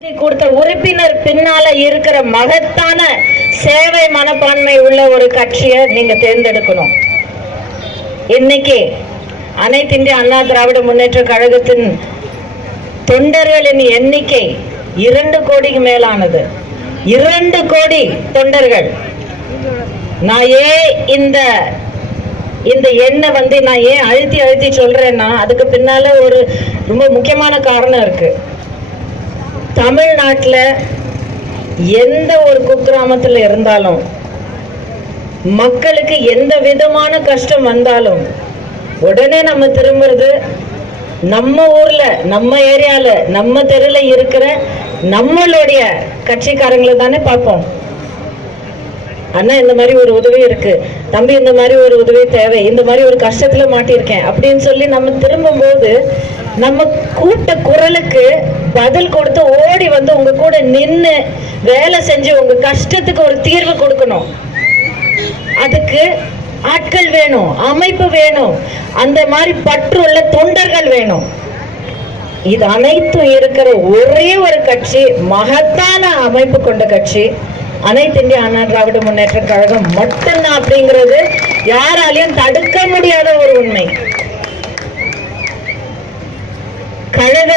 கொடுத்த உறுப்பினர் பின்னால இருக்கிற மகத்தான சேவை மனப்பான்மை உள்ள ஒரு கட்சியை நீங்க தேர்ந்தெடுக்கணும். இன்னைக்கு அனைத்து இந்திய அண்ணா திராவிட முன்னேற்ற கழகத்தின் தொண்டர்களின் எண்ணிக்கை 2 கோடிக்கு மேலானது. 2 கோடி தொண்டர்கள். நான் ஏன் இந்த எண்ணை நான் ஏன் அழுத்தி சொல்றேன்னா, அதுக்கு பின்னால ஒரு ரொம்ப முக்கியமான காரணம் இருக்கு. தமிழ்நாட்டில் எந்த ஒரு குக்கிராமத்தில் இருந்தாலும் மக்களுக்கு எந்த விதமான கஷ்டம் வந்தாலும் உடனே நம்ம திரும்புறது நம்ம ஊர்ல, நம்ம ஏரியால, நம்ம தெருல இருக்கிற நம்மளுடைய கட்சிக்காரங்களை தானே பார்ப்போம். அண்ணா இந்த மாதிரி ஒரு உதவி இருக்கு, தம்பி இந்த மாதிரி ஒரு உதவி தேவை, இந்த மாதிரி ஒரு கஷ்டத்துல மாட்டியிருக்கேன் அப்படின்னு சொல்லி நம்ம திரும்பும் போது நம்ம கூட்ட குரலுக்கு பதில் கொடுத்து ஓடி வந்து உங்க கூட நின்று வேலை செஞ்சு உங்க கஷ்டத்துக்கு ஒரு தீர்வு கொடுக்கணும். அதுக்கு ஆட்கள் வேணும், அமைப்பு வேணும், அந்த மாதிரி பற்றுள்ள தொண்டர்கள் வேணும். இது அனைத்தும் இருக்கிற ஒரே ஒரு கட்சி, மகத்தான அமைப்பு கொண்ட கட்சி அனைத்து இந்திய அண்ணா திராவிட முன்னேற்ற கழகம் மட்டும்தான். அப்படிங்கிறது யாராலையும் தடுக்க முடியாத ஒரு உண்மை. கழக